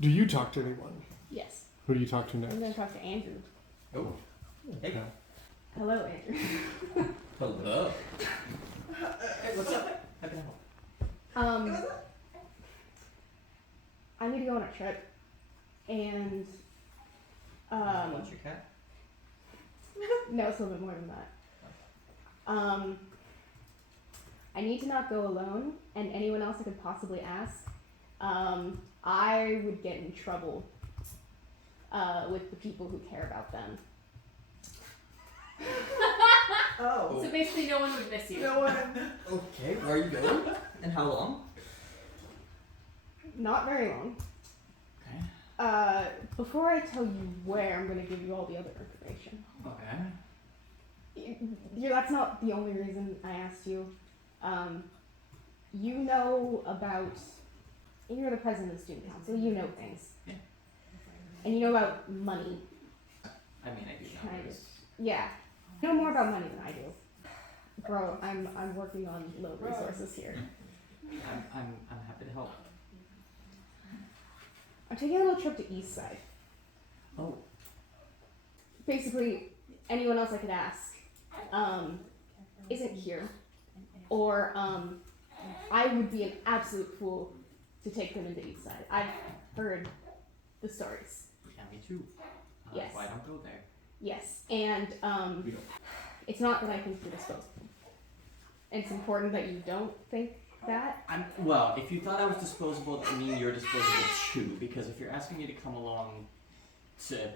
Do you talk to anyone? Yes. Who do you talk to next? I'm gonna talk to Andrew. Oh. Hey. Okay. Hello, Andrew. Hello. Hey, what's up? How can I help? I need to go on a trip, and What's your cat? no, it's a little bit more than that. I need to not go alone, and anyone else I could possibly ask. I would get in trouble with the people who care about them. Oh. So basically no one would miss you. No one. Okay, where are you going? And how long? Not very long. Okay. Before I tell you where, I'm going to give you all the other information. Okay. That's not the only reason I asked you. You know about... You're the president of the student council. You know things. Yeah. And you know about money. I mean, I do know Kind of. this. Yeah. You know more about money than I do. Bro, I'm working on low resources here. I'm happy to help. I'm taking a little trip to East Side. Oh. Basically, anyone else I could ask isn't here. Or I would be an absolute fool to take them into East Side. I've heard the stories. Yeah, me too. Yes. Why don't go there? Yes, and it's not that I think you're disposable. It's important that you don't think that. Well, if you thought I was disposable, that means you're disposable too. Because if you're asking me to come along to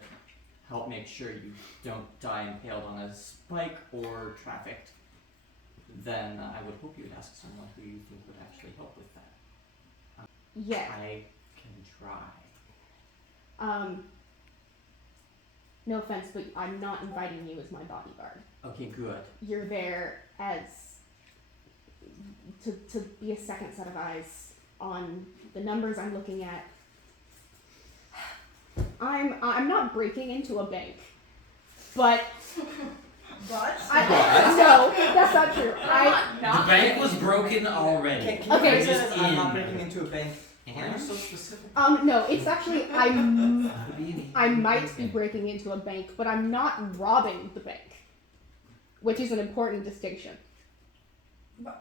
help make sure you don't die impaled on a spike or trafficked, then I would hope you would ask someone who you think would actually help with that. Yeah. I can try. No offense, but I'm not inviting you as my bodyguard. Okay, good. You're there as to be a second set of eyes on the numbers I'm looking at. I'm not breaking into a bank, but But? no, that's not true. The bank was broken already. Can Okay. you Just say that I'm not in. breaking into a bank? Why are you so specific? No, it's actually I might be breaking into a bank, but I'm not robbing the bank, which is an important distinction. The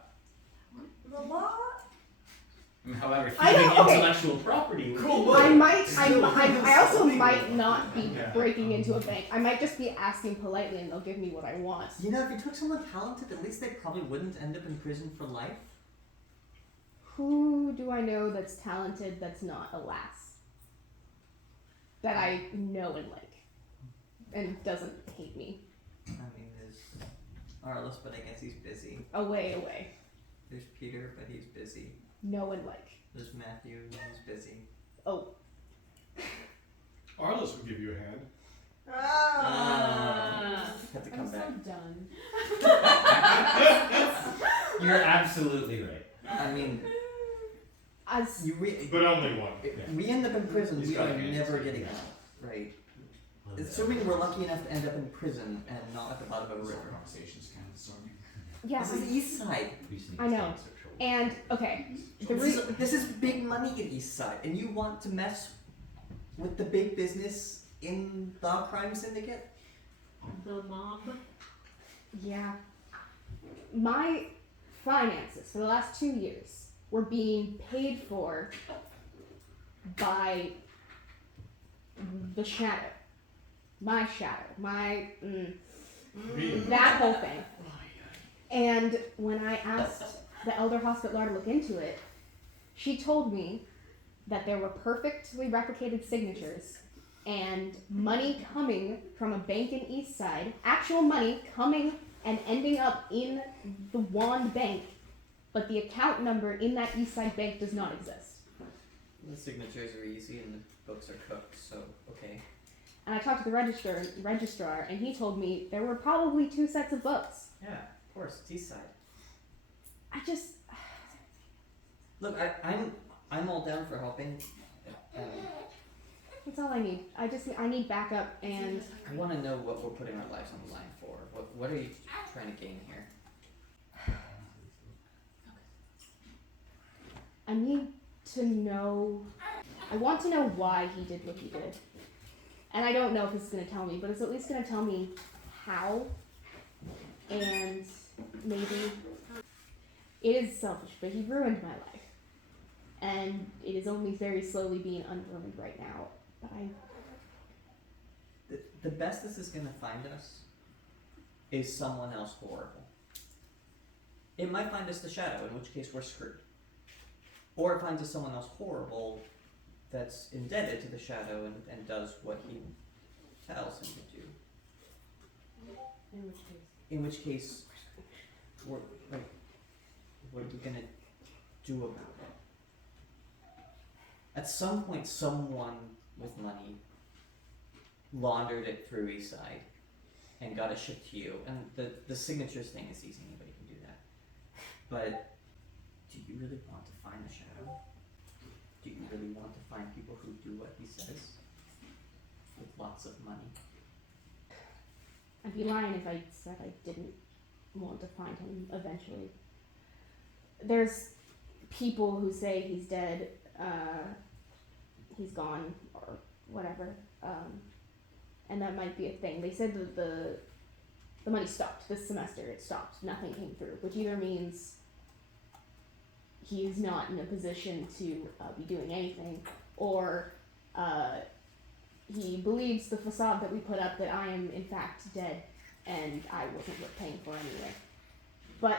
law? However, I thieving know, okay. intellectual property would Cool. be... I also might not be breaking into a bank. I might just be asking politely and they'll give me what I want. You know, if you took someone talented, at least they probably wouldn't end up in prison for life. Who do I know that's talented that's not a lass? That I know and like. And doesn't hate me. I mean, there's Arliss, but I guess he's busy. Away. There's Peter, but he's busy. Know and like. There's Matthew, and he's busy. Oh. Arliss would give you a hand. Had to I'm come so back. done. You're absolutely right. I mean, As But only one. we end up in prison, He's we got are a hand. never getting out, right? Assuming we're lucky enough to end up in prison and not at the bottom of a river. Conversation's kind of storming. yeah, This is East Side. I know. And okay. This is big money in East Side, and you want to mess with the big business in the crime syndicate? The mob. Yeah. My finances for the last 2 years were being paid for by the shadow. My shadow. That whole thing. And when I asked the Elder Hospitaller to look into it, she told me that there were perfectly replicated signatures and money coming from a bank in East Side, actual money coming and ending up in the Wand Bank, but the account number in that East Side bank does not exist. The signatures are easy and the books are cooked, so okay. And I talked to the registrar, and he told me there were probably 2 sets of books. Yeah, of course, it's East Side. I just... Look, I'm all down for helping. That's all I need. I need backup, and... I want to know what we're putting our lives on the line for. What are you trying to gain here? I need to know I want to know why he did what he did. And I don't know if it's going to tell me, but it's at least going to tell me how. And maybe it is selfish, but he ruined my life. And it is only very slowly being unruined right now. But The best this is gonna find us is someone else horrible. It might find us the shadow, in which case we're screwed. Or it finds us someone else horrible that's indebted to the shadow and does what he tells him to do. In which case, we're, like, what are we gonna do about it? At some point, someone with money laundered it through Eastside and got it shipped to you. And the signatures thing is easy, anybody can do that. But do you really want to find the shadow? Do you really want to find people who do what he says? With lots of money? I'd be lying if I said I didn't want to find him eventually. There's people who say he's dead, he's gone, or whatever. And that might be a thing. They said that the money stopped this semester. It stopped. Nothing came through, which either means he is not in a position to be doing anything, or he believes the facade that we put up that I am in fact dead and I wasn't worth paying for anyway. But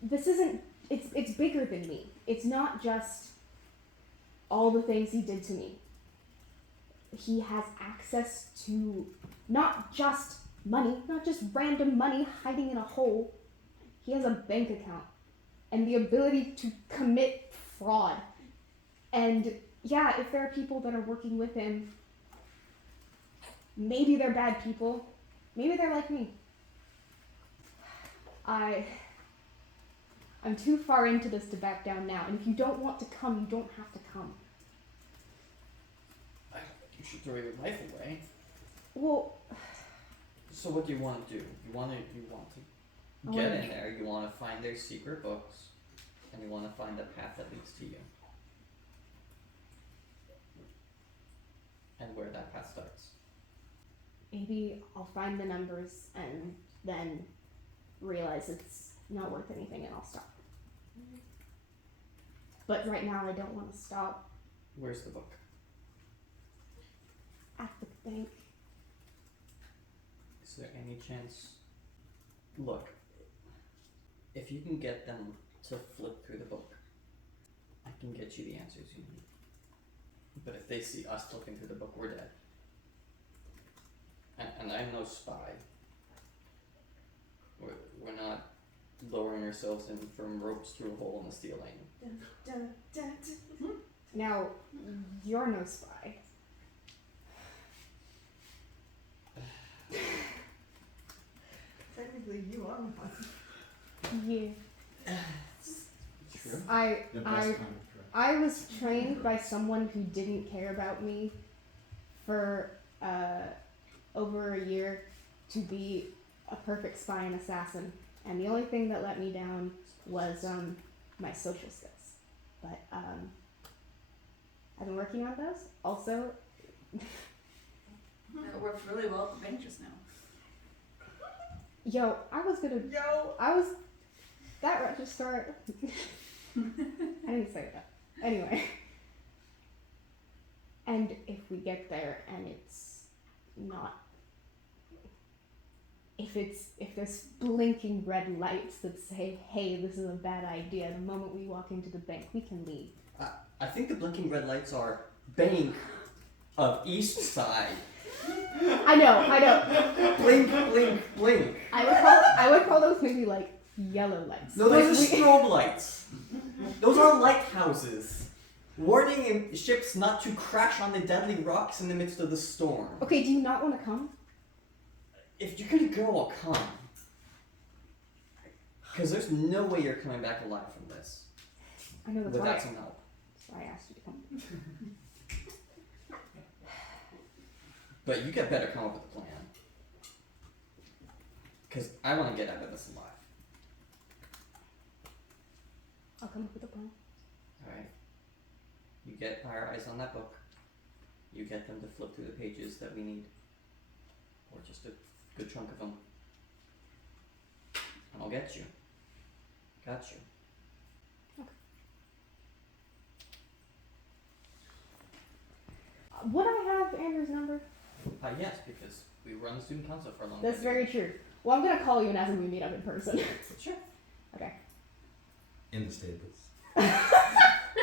this isn't. It's bigger than me. It's not just all the things he did to me. He has access to not just money, not just random money hiding in a hole. He has a bank account and the ability to commit fraud. And yeah, if there are people that are working with him, maybe they're bad people. Maybe they're like me. I'm too far into this to back down now. And if you don't want to come, you don't have to come. I don't think you should throw your life away. Well, So what do you want to do? You want to get in there. You want to find their secret books, and you want to find the path that leads to you, and where that path starts. maybe I'll find the numbers and then realize it's not worth anything and I'll stop. But right now I don't want to stop Where's the book? at the bank. Is there any chance? Look, if you can get them to flip through the book, I can get you the answers you need. But if they see us flipping through the book, we're dead. And I'm no spy. We're not lowering ourselves in from ropes through a hole in the ceiling. Now, you're no spy. Technically, you are one. Yeah. True. The best kind of trick. I was trained by someone who didn't care about me for over a year to be a perfect spy and assassin, and the only thing that let me down was my social skills. But I've been working on those. Also, It worked really well at the bank just now. that registrar. I didn't say that. Anyway. And if we get there and it's not, if there's blinking red lights that say, hey, this is a bad idea, the moment we walk into the bank, we can leave. I think the blinking red lights are Bank of East Side. I know. Blink, blink, blink. I would call those maybe like yellow lights. No, those are strobe lights. Those are lighthouses, warning ships not to crash on the deadly rocks in the midst of the storm. Okay, do you not want to come? If you're gonna go, I'll come. Because there's no way you're coming back alive from this I know that's without why some help. I asked you to come. But you better come up with a plan. Because I want to get out of this alive. I'll come up with a plan. Alright? You get our eyes on that book. You get them to flip through the pages that we need, or just a good chunk of them, and I'll get you. Got you. Would I have Andrew's number? Yes, because we were on the student council for a long That's time. very true. Well, I'm gonna call you and ask when we meet up in person. Sure. Okay. In the stables.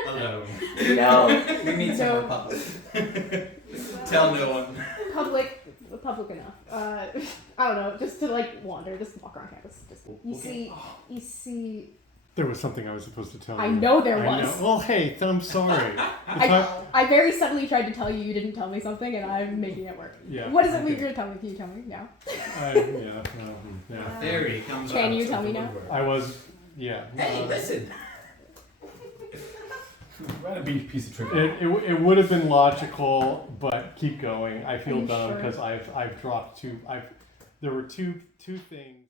Alone. No. We meet somewhere No. public. Tell no one. Public enough. I don't know, just to like wander, just walk around campus. Just you see. There was something I was supposed to tell you. I know there I was. know. Well, hey, I'm sorry. I very subtly tried to tell you. You didn't tell me something, and I'm making it work. Yeah. What is it okay. you're gonna tell me? Can you tell me now? Yeah. Theory comes Can out you of tell the me now? woodwork. I was. Yeah. Hey, listen. That'd be a piece of trivia. It would have been logical, but keep going. I Are feel you dumb sure? because I've dropped two. There were two things.